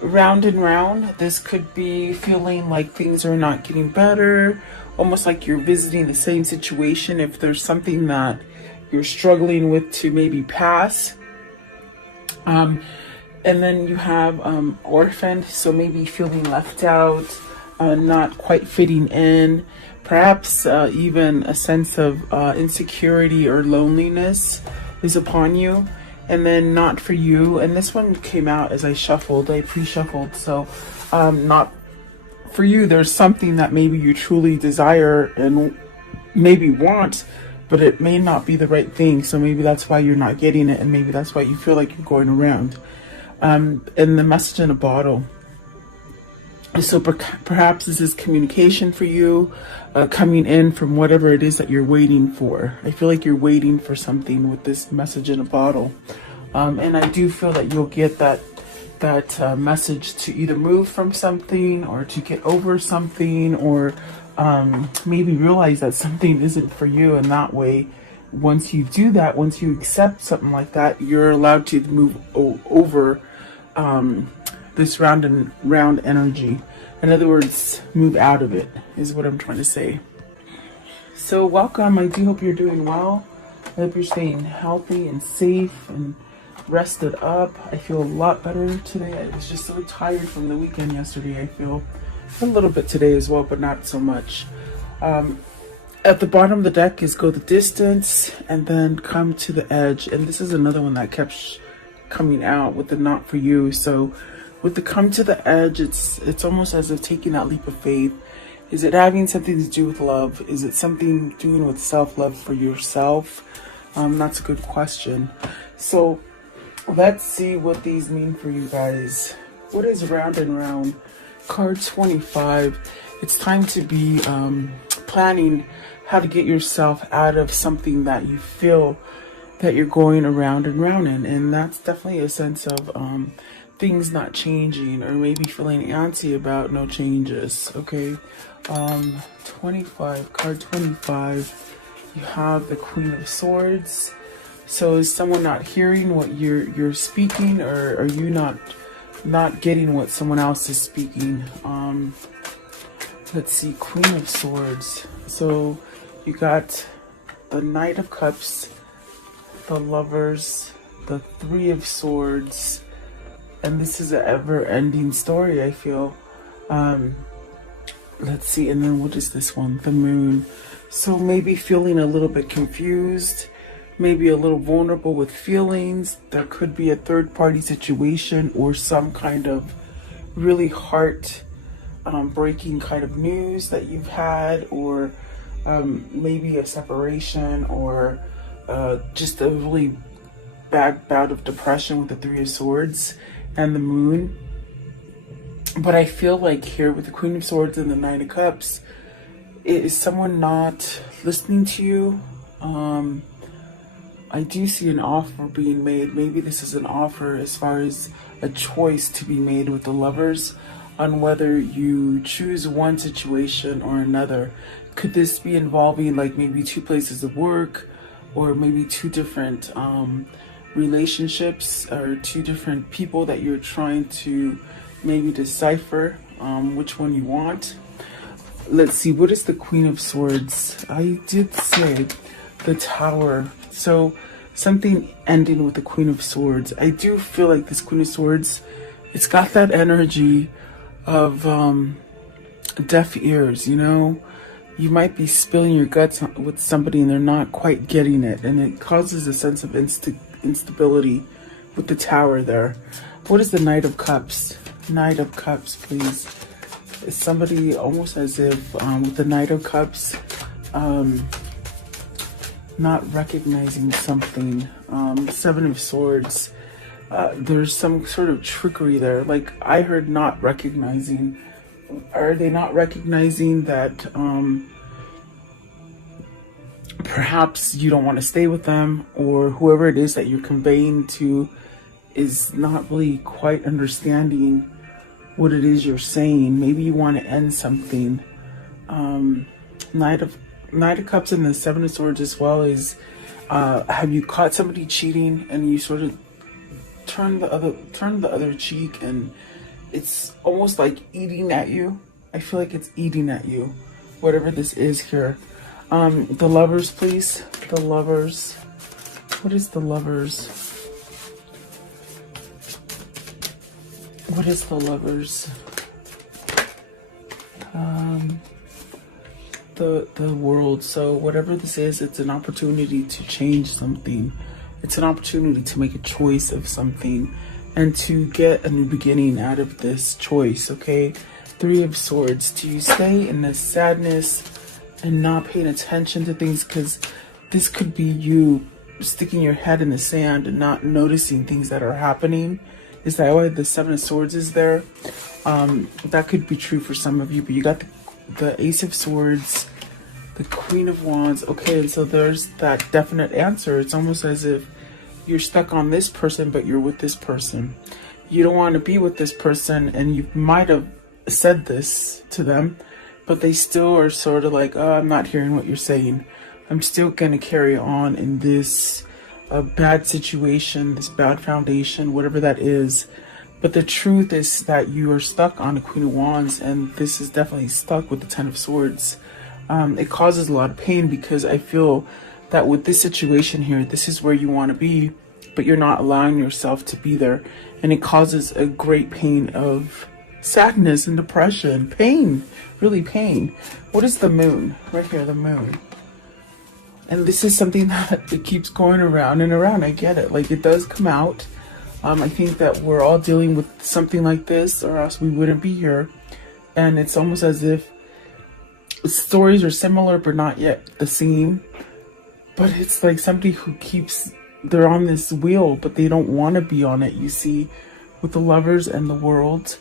round and round. This could be feeling like things are not getting better, almost like you're visiting the same situation. If there's something that you're struggling with to maybe pass. And then you have orphaned, so maybe feeling left out, not quite fitting in, perhaps even a sense of insecurity or loneliness is upon you. And then not for you. And this one came out as I shuffled, I pre-shuffled. So not for you. There's something that maybe you truly desire and maybe want, but it may not be the right thing. So maybe that's why you're not getting it. And maybe that's why you feel like you're going around. And the message in a bottle. So perhaps this is communication for you, coming in from whatever it is that you're waiting for. I feel like you're waiting for something with this message in a bottle. And I do feel that you'll get that message to either move from something or to get over something, or maybe realize that something isn't for you. And that way, once you do that, once you accept something like that, you're allowed to move over this round and round energy. In other words, move out of it is what I'm trying to say. So welcome. I do hope you're doing well. I hope you're staying healthy and safe and rested up. I feel a lot better today. I was just so tired from the weekend yesterday. I feel a little bit today as well, but not so much. At the bottom of the deck is go the distance and then come to the edge. And this is another one that kept coming out with the not for you. So with the come to the edge, it's almost as if taking that leap of faith. Is it having something to do with love? Is it something doing with self-love for yourself? That's a good question. So let's see what these mean for you guys. What is round and round? Card 25. It's time to be planning how to get yourself out of something that you feel that you're going around and round in. And that's definitely a sense of things not changing, or maybe feeling antsy about no changes. Okay. 25, card 25. You have the Queen of Swords. So is someone not hearing what you're speaking, or are you not getting what someone else is speaking? Let's see, Queen of Swords. So you got the Knight of Cups, the Lovers, the Three of Swords, and this is an ever-ending story, I feel. Let's see, and then what is this one? The Moon. So maybe feeling a little bit confused, maybe a little vulnerable with feelings. There could be a third-party situation or some kind of really heart breaking kind of news that you've had, or maybe a separation, or just a really bad bout of depression with the Three of Swords and the Moon. But I feel like here with the Queen of Swords and the Knight of Cups, is someone not listening to you? I do see an offer being made. Maybe this is an offer as far as a choice to be made with the Lovers on whether you choose one situation or another. Could this be involving like maybe two places of work, or maybe two different relationships, or two different people that you're trying to maybe decipher which one you want? Let's see, what is the Queen of Swords? I did say the Tower. So something ending with the Queen of Swords. I do feel like this Queen of Swords, it's got that energy of deaf ears, you know? You might be spilling your guts with somebody and they're not quite getting it. And it causes a sense of instability with the Tower there. What is the Knight of Cups? Knight of Cups, please. Is somebody almost as if with the Knight of Cups, not recognizing something. Seven of Swords. There's some sort of trickery there. Like I heard not recognizing. Are they not recognizing that perhaps you don't want to stay with them, or whoever it is that you're conveying to is not really quite understanding what it is you're saying? Maybe you want to end something. Knight of Cups and the Seven of Swords as well is, have you caught somebody cheating and you sort of turn the other cheek, and it's almost like eating at you. I feel like it's eating at you, whatever this is here. The Lovers, please. The Lovers. What is the Lovers? What is the Lovers? The World. So whatever this is, it's an opportunity to change something. It's an opportunity to make a choice of something and to get a new beginning out of this choice, okay? Three of Swords. Do you stay in this sadness and not paying attention to things? Because this could be you sticking your head in the sand and not noticing things that are happening. Is that why the Seven of Swords is there? That could be true for some of you, but you got the Ace of Swords, the Queen of Wands. Okay, and so there's that definite answer. It's almost as if you're stuck on this person, but you're with this person. You don't want to be with this person, and you might have said this to them, but they still are sort of like, oh, I'm not hearing what you're saying. I'm still going to carry on in this bad situation, this bad foundation, whatever that is. But the truth is that you are stuck on the Queen of Wands, and this is definitely stuck with the Ten of Swords. It causes a lot of pain because I feel that with this situation here, this is where you want to be, but you're not allowing yourself to be there. And it causes a great pain of sadness and depression. Pain, really pain. What is the Moon? Right here, the Moon. And this is something that it keeps going around and around. I get it. Like, it does come out. I think that we're all dealing with something like this, or else we wouldn't be here. And it's almost as if stories are similar but not yet the same. But it's like somebody who keeps, they're on this wheel, but they don't want to be on it, you see, with the Lovers and the World.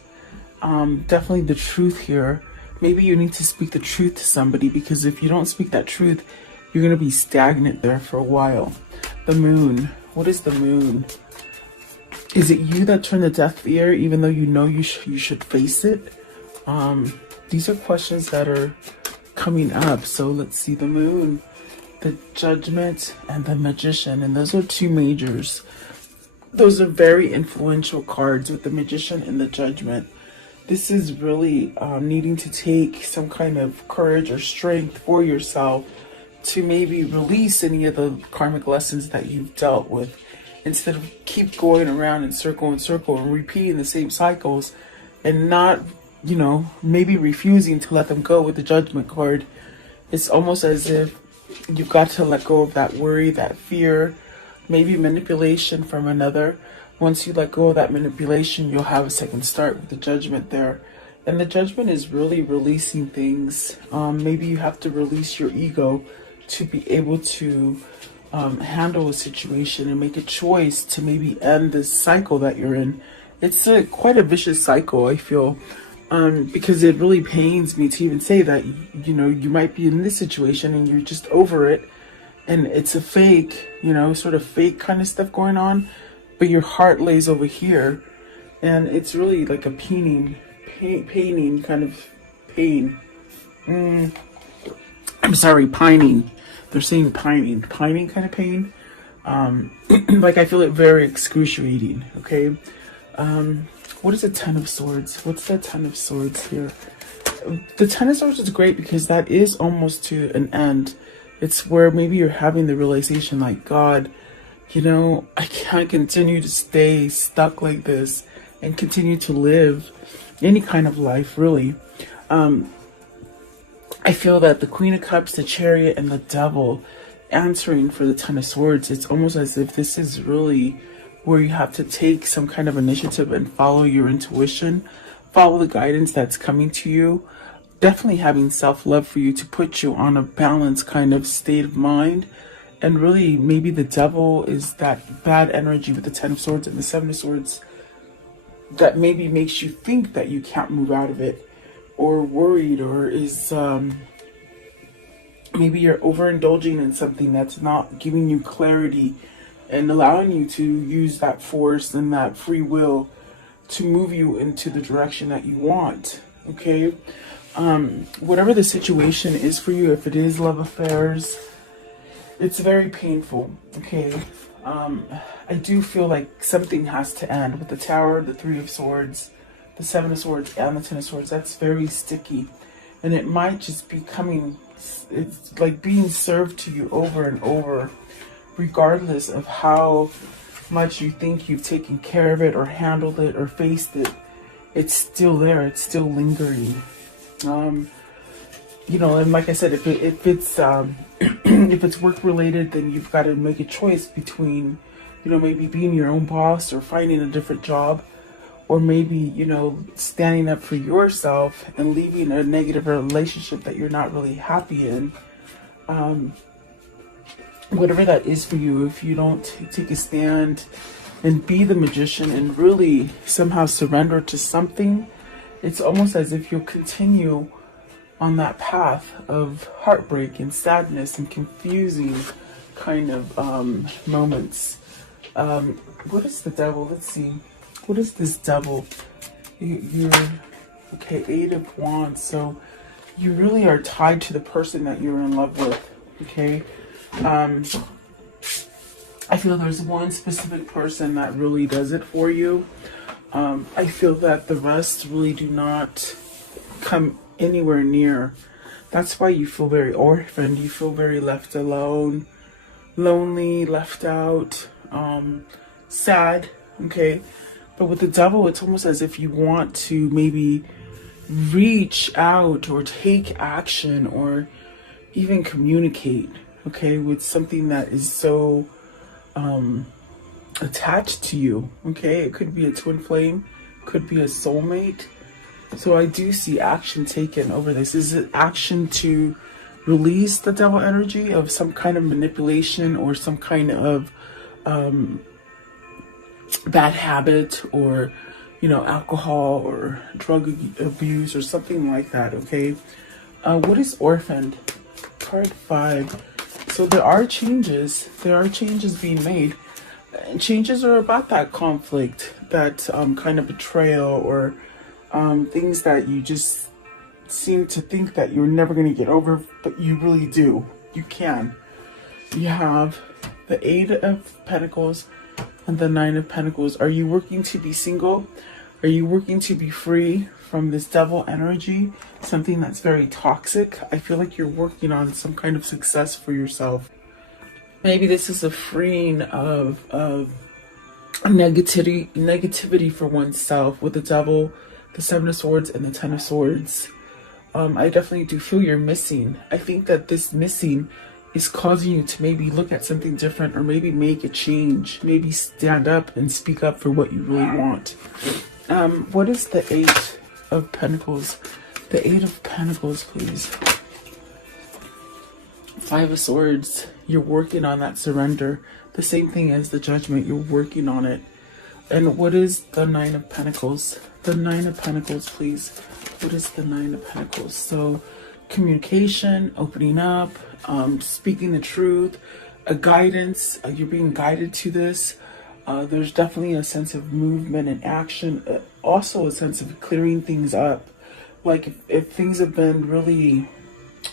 Definitely the truth here. Maybe you need to speak the truth to somebody, because if you don't speak that truth, you're going to be stagnant there for a while. The Moon. What is the Moon? Is it you that turned a deaf ear, even though you know you should face it? These are questions that are coming up. So let's see. The Moon, the Judgment, and the Magician. And those are two majors. Those are very influential cards with the Magician and the Judgment. This is really needing to take some kind of courage or strength for yourself to maybe release any of the karmic lessons that you've dealt with, instead of keep going around in circle and repeating the same cycles and not, you know, maybe refusing to let them go with the Judgment card. It's almost as if you've got to let go of that worry, that fear, maybe manipulation from another. Once you let go of that manipulation, you'll have a second start with the Judgment there. And the Judgment is really releasing things. Maybe you have to release your ego to be able to handle a situation and make a choice to maybe end this cycle that you're in. It's quite a vicious cycle, I feel, because it really pains me to even say that, you know, you might be in this situation and you're just over it, and it's a fake, you know, sort of fake kind of stuff going on, but your heart lays over here, and it's really like a paining kind of pain. I'm sorry, pining. They're saying pining kind of pain. Like, I feel it very excruciating, okay? What is a Ten of Swords? What's the Ten of Swords here? The Ten of Swords is great because that is almost to an end. It's where maybe you're having the realization, like, God, you know, I can't continue to stay stuck like this and continue to live any kind of life, really. I feel that the Queen of Cups, the Chariot, and the Devil answering for the Ten of Swords, it's almost as if this is really where you have to take some kind of initiative and follow your intuition, follow the guidance that's coming to you. Definitely having self-love for you to put you on a balanced kind of state of mind. And really, maybe the Devil is that bad energy with the Ten of Swords and the Seven of Swords that maybe makes you think that you can't move out of it, or worried, or is maybe you're overindulging in something that's not giving you clarity and allowing you to use that force and that free will to move you into the direction that you want, okay? Whatever the situation is for you, if it is love affairs, it's very painful, okay? I do feel like something has to end with the Tower, the Three of Swords, the Seven of Swords and the Ten of Swords. That's very sticky. And it might just be coming, it's like being served to you over and over, regardless of how much you think you've taken care of it or handled it or faced it. It's still there. It's still lingering. You know, and like I said, if it's if it's work related, then you've got to make a choice between, you know, maybe being your own boss or finding a different job, or maybe, you know, standing up for yourself and leaving a negative relationship that you're not really happy in. Whatever that is for you, if you don't take a stand and be the magician and really somehow surrender to something, it's almost as if you'll continue on that path of heartbreak and sadness and confusing kind of moments. What is the Devil? Let's see. What is this Devil? You're okay, Eight of Wands. So you really are tied to the person that you're in love with. Okay. I feel there's one specific person that really does it for you. I feel that the rest really do not come anywhere near. That's why you feel very orphaned. You feel very left alone, lonely, left out, sad. Okay. But with the Devil, it's almost as if you want to maybe reach out or take action or even communicate, okay, with something that is so attached to you, okay? It could be a twin flame, could be a soulmate. So I do see action taken over this. Is it action to release the Devil energy of some kind of manipulation or some kind of bad habit, or, you know, alcohol or drug abuse or something like that, okay? What is orphaned? Card 5. So there are changes. There are changes being made. And changes are about that conflict, that kind of betrayal, or things that you just seem to think that you're never going to get over, but you really do. You can. You have the Eight of Pentacles and the Nine of Pentacles. Are you working to be single? Are you working to be free from this Devil energy? Something that's very toxic. I feel like you're working on some kind of success for yourself. Maybe this is a freeing of negativity for oneself with the Devil, the Seven of Swords, and the Ten of Swords. I definitely do feel you're missing. I think that this missing is causing you to maybe look at something different, or maybe make a change, maybe stand up and speak up for what you really want. What is the Eight of Pentacles? The Eight of Pentacles, please. Five of Swords. You're working on that surrender. The same thing as the Judgment. You're working on it. And what is the Nine of Pentacles? The Nine of Pentacles, please. What is the Nine of Pentacles? So communication, opening up, speaking the truth, a guidance. You're being guided to this. There's definitely a sense of movement and action. Also a sense of clearing things up. Like if things have been really,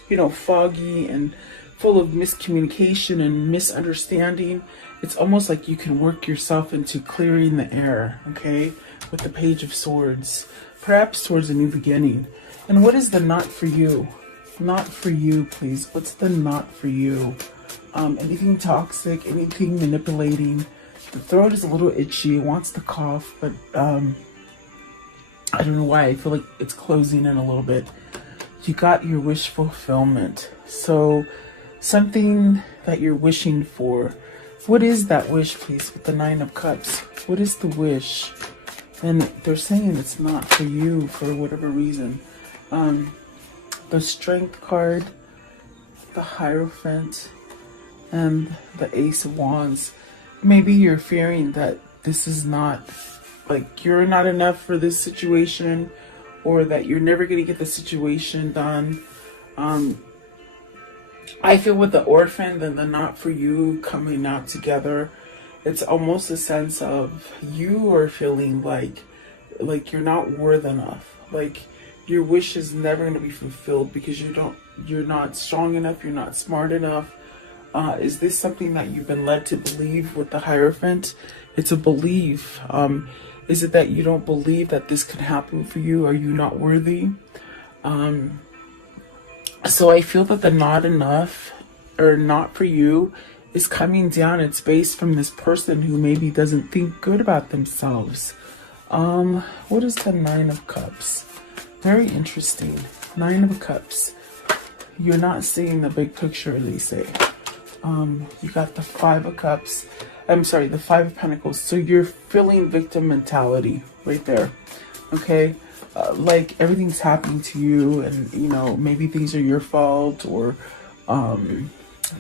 you know, foggy and full of miscommunication and misunderstanding, it's almost like you can work yourself into clearing the air, okay? With the Page of Swords, perhaps towards a new beginning. And what is the not for you? Not for you, please. What's the not for you? Anything toxic, anything manipulating. The throat is a little itchy, it wants to cough, but I don't know why. I feel like it's closing in a little bit. You got your wish fulfillment. So something that you're wishing for. What is that wish, please, with the Nine of Cups? What is the wish? And they're saying it's not for you for whatever reason. The Strength card, the Hierophant, and the Ace of Wands. Maybe you're fearing that this is not, like, you're not enough for this situation, or that you're never going to get the situation done. I feel with the Orphan and the not for you coming out together, it's almost a sense of you are feeling like you're not worth enough. Like your wish is never going to be fulfilled because you're not strong enough, you're not smart enough. Is this something that you've been led to believe with the Hierophant? It's a belief. Is it that you don't believe that this could happen for you? Are you not worthy? So I feel that the not enough or not for you is coming down. It's based from this person who maybe doesn't think good about themselves. What is the Nine of Cups? Very interesting. Nine of Cups. You're not seeing the big picture, they say. You got the Five of Cups. I'm sorry, the Five of Pentacles. So you're feeling victim mentality right there. Okay? Like everything's happening to you, and you know, maybe things are your fault, or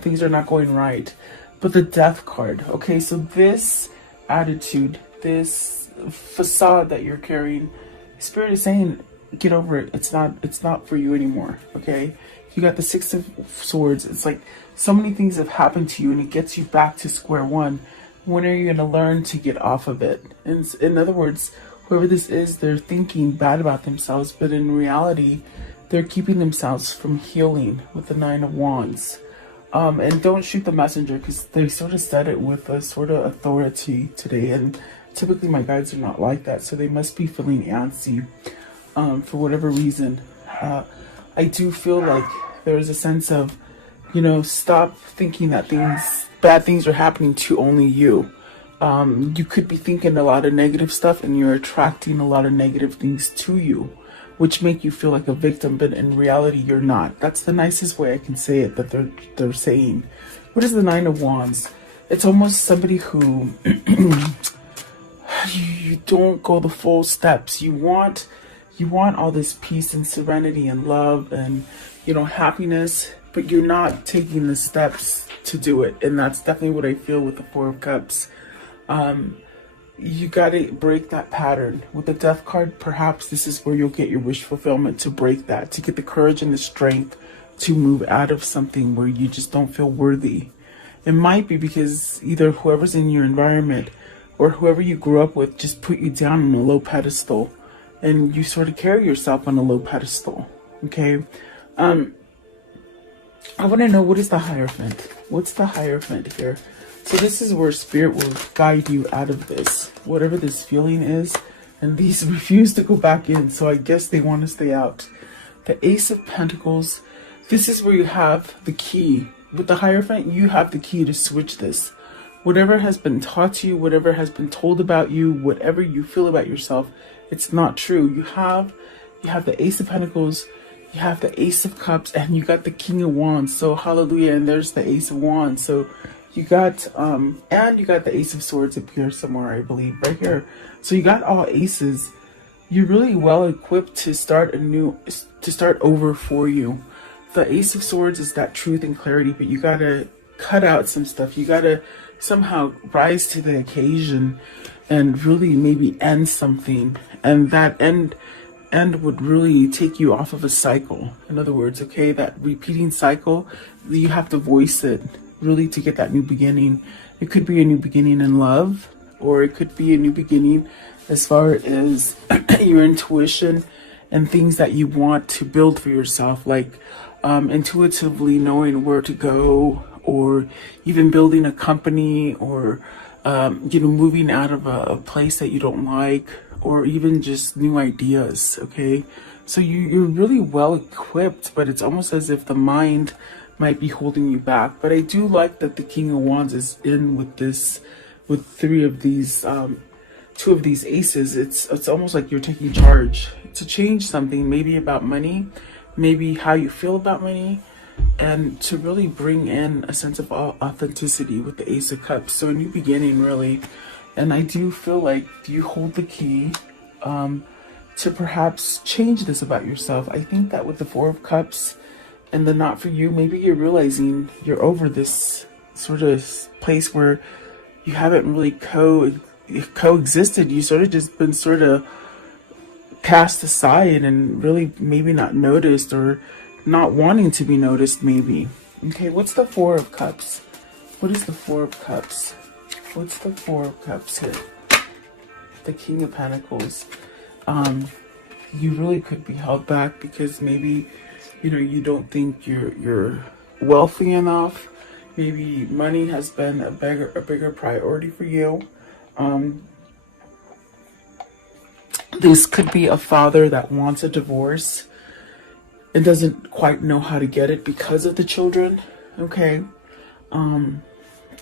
things are not going right. But the Death card. Okay, so this attitude, this facade that you're carrying, Spirit is saying, get over it. It's not for you anymore. Okay? You got the Six of Swords. It's like so many things have happened to you, and it gets you back to square one. When are you going to learn to get off of it? And in other words, whoever this is, they're thinking bad about themselves, but in reality, they're keeping themselves from healing with the Nine of Wands. And don't shoot the messenger, because they sort of said it with a sort of authority today. And typically my guides are not like that, so they must be feeling antsy for whatever reason. I do feel like there's a sense of, you know, stop thinking that bad things are happening to only you. You could be thinking a lot of negative stuff, and you're attracting a lot of negative things to you, which make you feel like a victim, but in reality you're not. That's the nicest way I can say it, that they're saying. What is the Nine of Wands? It's almost somebody who you don't go the full steps. You want all this peace and serenity and love and, you know, happiness, but you're not taking the steps to do it. And that's definitely what I feel with the Four of Cups. You gotta break that pattern. With the Death card, perhaps this is where you'll get your wish fulfillment, to break that, to get the courage and the strength to move out of something where you just don't feel worthy. It might be because either whoever's in your environment or whoever you grew up with just put you down on a low pedestal, and you sort of carry yourself on a low pedestal. Okay? I want to know, what is the Hierophant? What's the Hierophant here? So this is where Spirit will guide you out of this, whatever this feeling is. And these refuse to go back in, so I guess they want to stay out. The Ace of Pentacles. This is where you have the key. With the Hierophant, you have the key to switch this. Whatever has been taught to you, whatever has been told about you, whatever you feel about yourself, it's not true. You have the Ace of Pentacles, you have the Ace of Cups, and you got the King of Wands. So hallelujah, and there's the Ace of Wands. So you got and you got the Ace of Swords up here somewhere, I believe, right here. So you got all aces. You're really well equipped to start over for you. The Ace of Swords is that truth and clarity, but you gotta cut out some stuff. You gotta somehow rise to the occasion and really maybe end something, and that end would really take you off of a cycle. In other words, okay, that repeating cycle, you have to voice it really to get that new beginning. It could be a new beginning in love, or it could be a new beginning as far as your intuition and things that you want to build for yourself, like intuitively knowing where to go, or even building a company, or you know, moving out of a place that you don't like, or even just new ideas. Okay, so you're really well equipped, but it's almost as if the mind might be holding you back. But I do like that the King of Wands is in with this, with three of these two of these aces. It's almost like you're taking charge to change something, maybe about money, maybe how you feel about money, and to really bring in a sense of authenticity with the Ace of Cups. So a new beginning, really. And I do feel like you hold the key to perhaps change this about yourself. I think that with the Four of Cups and the not for you, maybe you're realizing you're over this sort of place where you haven't really coexisted. You sort of just been sort of cast aside and really maybe not noticed, or not wanting to be noticed maybe. Okay, what's the Four of Cups? What is the Four of Cups? What's the Four of Cups here? The King of Pentacles. You really could be held back because maybe, you know, you don't think you're wealthy enough. Maybe money has been a bigger priority for you. This could be a father that wants a divorce and doesn't quite know how to get it because of the children. Okay.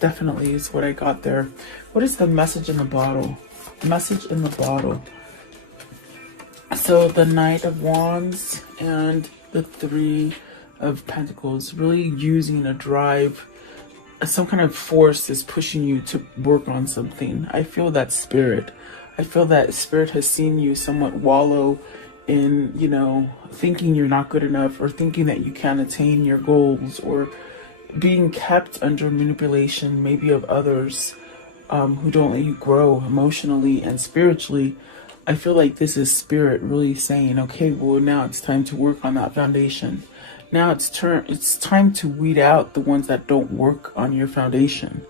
Definitely is what I got there. What is the message in the bottle? Message in the bottle. So the Knight of Wands and the Three of Pentacles, really using a drive, some kind of force is pushing you to work on something. I feel that spirit. I feel that spirit has seen you somewhat wallow in, you know, thinking you're not good enough, or thinking that you can't attain your goals, or being kept under manipulation, maybe of others who don't let you grow emotionally and spiritually. I feel like this is spirit really saying, okay, well, now it's time to work on that foundation. Now it's time to weed out the ones that don't work on your foundation.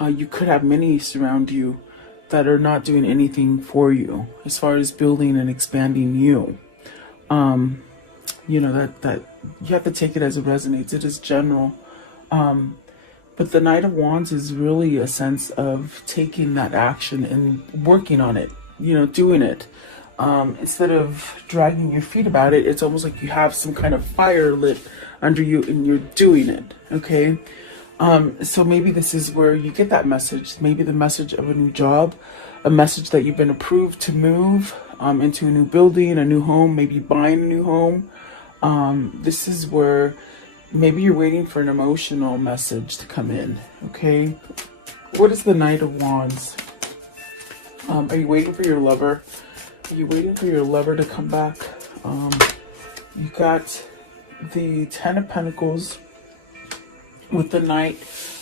You could have many surround you that are not doing anything for you as far as building and expanding you. You know, that you have to take it as it resonates. It is general. But the Knight of Wands is really a sense of taking that action and working on it, you know, doing it. Instead of dragging your feet about it, it's almost like you have some kind of fire lit under you and you're doing it. Okay. So maybe this is where you get that message, maybe the message of a new job, a message that you've been approved to move into a new building, a new home, maybe buying a new home. This is where maybe you're waiting for an emotional message to come in. Okay. What is the Knight of Wands? Are you waiting for your lover? Are you waiting for your lover to come back? You got the Ten of Pentacles with the Knight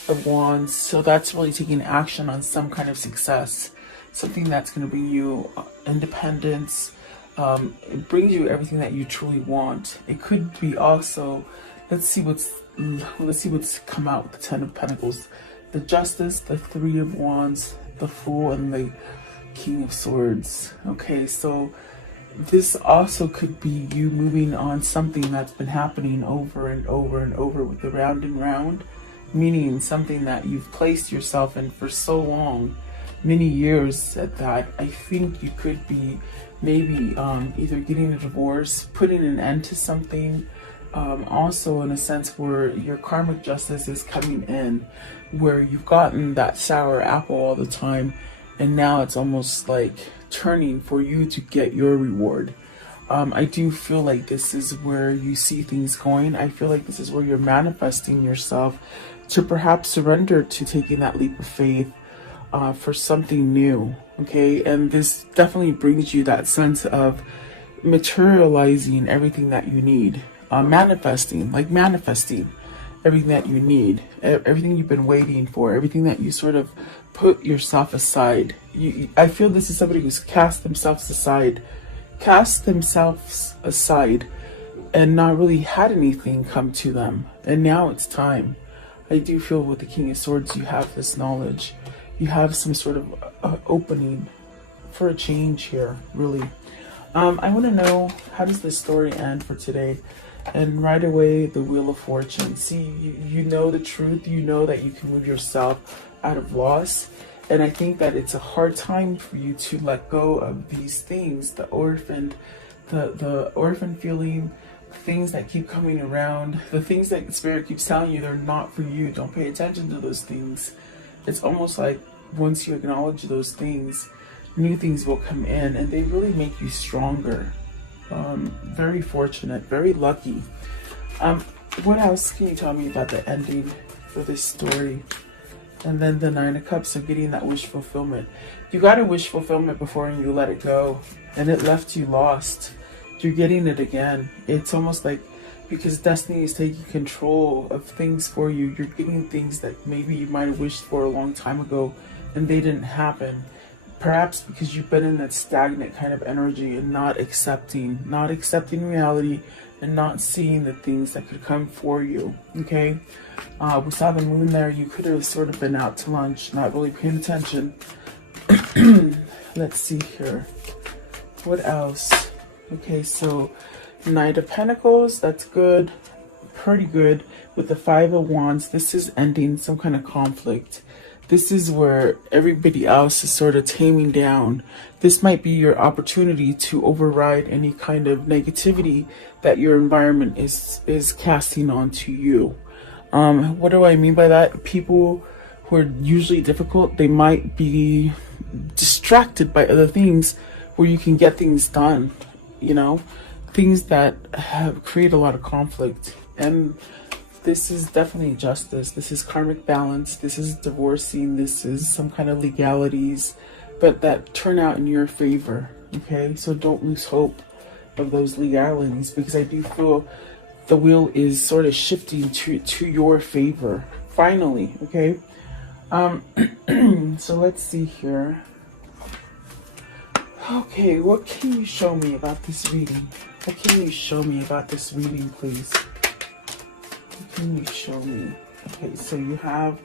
of Wands. So that's really taking action on some kind of success. Something that's going to bring you independence. It brings you everything that you truly want. It could be also, let's see what's come out with the Ten of Pentacles. The Justice, the Three of Wands, the Fool, and the King of Swords. Okay, so this also could be you moving on something that's been happening over and over and over with the round and round, meaning something that you've placed yourself in for so long, many years at that. I think you could be maybe either getting a divorce, putting an end to something, also in a sense where your karmic justice is coming in, where you've gotten that sour apple all the time, and now it's almost like turning for you to get your reward. I do feel like this is where you see things going. I feel like this is where you're manifesting yourself to perhaps surrender to taking that leap of faith for something new. Okay, and this definitely brings you that sense of materializing everything that you need. Manifesting everything that you need, everything you've been waiting for, everything that you sort of put yourself aside. I feel this is somebody who's cast themselves aside and not really had anything come to them, and now it's time. I do feel with the King of Swords you have this knowledge, you have some sort of opening for a change here, really. I want to know, how does this story end for today? And right away, the Wheel of Fortune. See, you know the truth. You know that you can move yourself out of loss. And I think that it's a hard time for you to let go of these things. The orphan feeling, things that keep coming around, the things that Spirit keeps telling you they're not for you. Don't pay attention to those things. It's almost like once you acknowledge those things, new things will come in and they really make you stronger. Very fortunate, very lucky. What else can you tell me about the ending for this story? And then the Nine of Cups, so getting that wish fulfillment. You got a wish fulfillment before and you let it go, and it left you lost. You're getting it again. It's almost like, because destiny is taking control of things for you, you're getting things that maybe you might have wished for a long time ago and they didn't happen. Perhaps because you've been in that stagnant kind of energy and not accepting reality and not seeing the things that could come for you. Okay, we saw the moon there. You could have sort of been out to lunch, not really paying attention. Let's see here. What else? Okay, so Knight of Pentacles, that's good, pretty good. With the Five of Wands, this is ending some kind of conflict. this is where everybody else is sort of taming down. This might be your opportunity to override any kind of negativity that your environment is casting onto you. What do I mean by that? People who are usually difficult, they might be distracted by other things where you can get things done, you know, things that have create a lot of conflict. And this is definitely justice. This is karmic balance. This is divorcing. This is some kind of legalities, but that turn out in your favor. Okay, so don't lose hope of those legalities, because I do feel the wheel is sort of shifting to your favor finally. Okay, so let's see here. Okay, what can you show me about this reading? What can you show me about this reading, please? What can you show me? Okay, so you have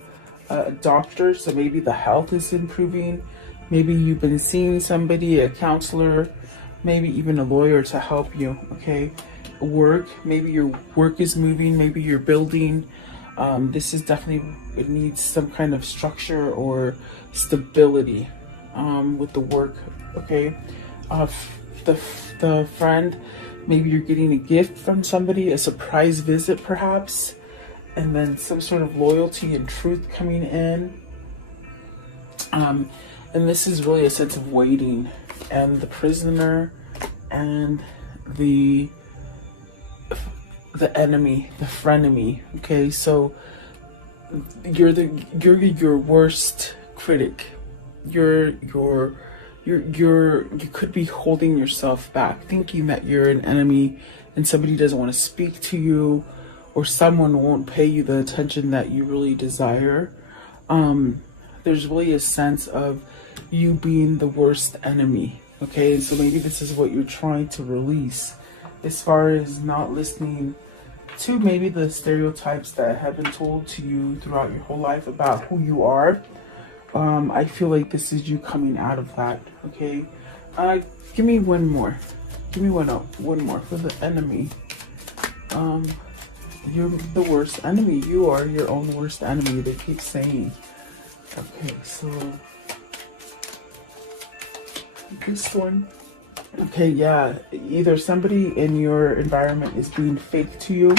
a doctor, so maybe the health is improving. Maybe you've been seeing somebody, a counselor, maybe even a lawyer to help you. Okay, work, maybe your work is moving, maybe you're building. This is definitely, it needs some kind of structure or stability with the work. Okay, the friend, maybe you're getting a gift from somebody, a surprise visit perhaps, and then some sort of loyalty and truth coming in. And this is really a sense of waiting, and the prisoner and the enemy, the frenemy. Okay, so you're your worst critic. You could be holding yourself back, thinking that you're an enemy and somebody doesn't want to speak to you, or someone won't pay you the attention that you really desire. There's really a sense of you being the worst enemy. Okay, so maybe this is what you're trying to release, as far as not listening to maybe the stereotypes that have been told to you throughout your whole life about who you are. I feel like this is you coming out of that. Okay, give me one more. Give me one more for the enemy. You're the worst enemy. You are your own worst enemy, they keep saying. Okay, so this one. Okay, yeah, either somebody in your environment is being fake to you.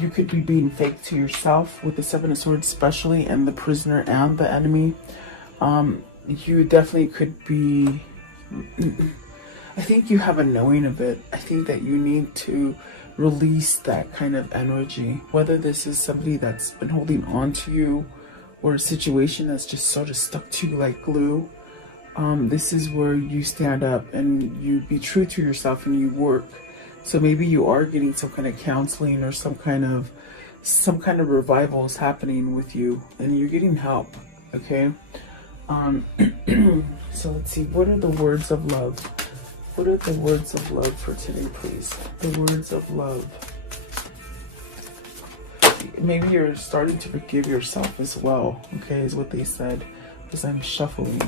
You could be being fake to yourself with the Seven of Swords especially, and the prisoner and the enemy. You definitely could be, I think you have a knowing of it. I think that you need to release that kind of energy, whether this is somebody that's been holding on to you or a situation that's just sort of stuck to you like glue. This is where you stand up and you be true to yourself and you work. So maybe you are getting some kind of counseling or some kind of revival is happening with you, and you're getting help. Okay. So let's see. What are the words of love? What are the words of love for today, please? The words of love. Maybe you're starting to forgive yourself as well. Okay, is what they said, because I'm shuffling.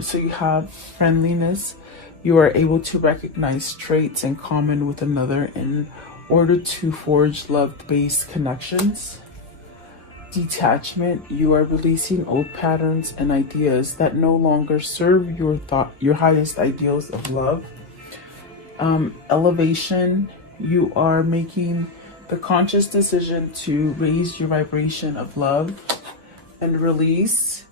So you have friendliness. You are able to recognize traits in common with another in order to forge love-based connections. Detachment. You are releasing old patterns and ideas that no longer serve your highest ideals of love. Elevation. You are making the conscious decision to raise your vibration of love. And release.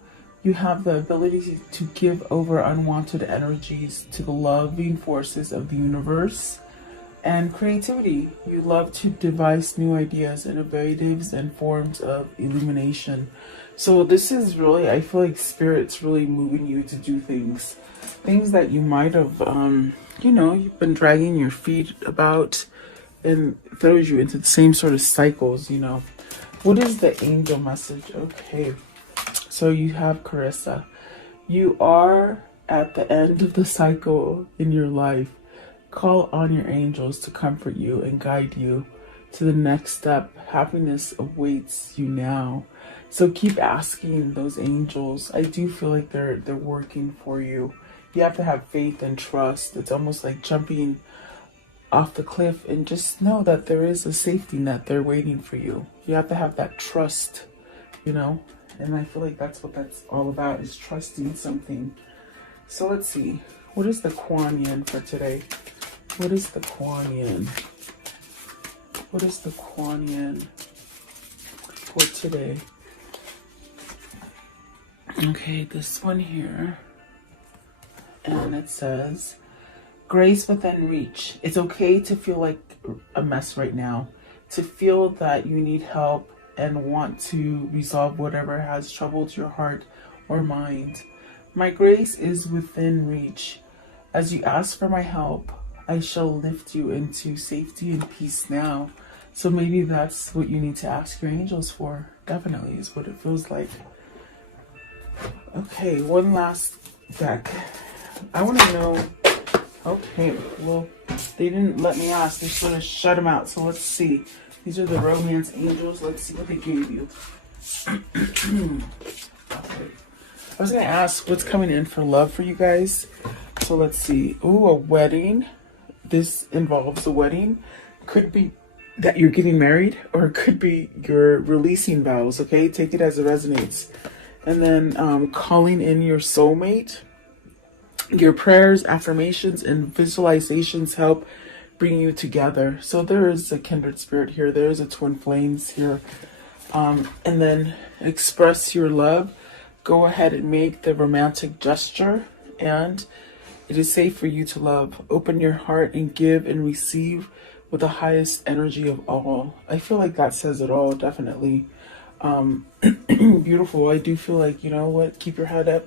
You have the ability to give over unwanted energies to the loving forces of the universe. And creativity. You love to devise new ideas, innovatives, and forms of illumination. So this is really, I feel like Spirit's really moving you to do things that you might have, you've been dragging your feet about, and throws you into the same sort of cycles, What is the angel message? Okay. So you have Carissa. You are at the end of the cycle in your life. Call on your angels to comfort you and guide you to the next step. Happiness awaits you now. So keep asking those angels. I do feel like they're working for you. You have to have faith and trust. It's almost like jumping off the cliff, and just know that there is a safety net there waiting for you. You have to have that trust, And I feel like that's what that's all about, is trusting something. So let's see. What is the Kuan Yin for today? What is the Kuan Yin? What is the Kuan Yin for today? Okay, this one here. And it says, grace within reach. It's okay to feel like a mess right now, to feel that you need help and want to resolve whatever has troubled your heart or mind. My grace is within reach. As you ask for my help, I shall lift you into safety and peace now. So maybe that's what you need to ask your angels for. Definitely is what it feels like. Okay, one last deck. I want to know. Okay, well, they didn't let me ask. They're going to shut them out. So let's see. These are the romance angels. Let's see what they gave you. Okay. I was going to ask what's coming in for love for you guys. So let's see. Ooh, a wedding. This involves a wedding. Could be that you're getting married, or it could be you're releasing vows. Okay, take it as it resonates. And then calling in your soulmate. Your prayers, affirmations, and visualizations help bring you together. So there is a kindred spirit here. There is a twin flames here. And then express your love. Go ahead and make the romantic gesture. And it is safe for you to love. Open your heart and give and receive with the highest energy of all. I feel like that says it all, definitely. Beautiful. I do feel like, you know what, keep your head up.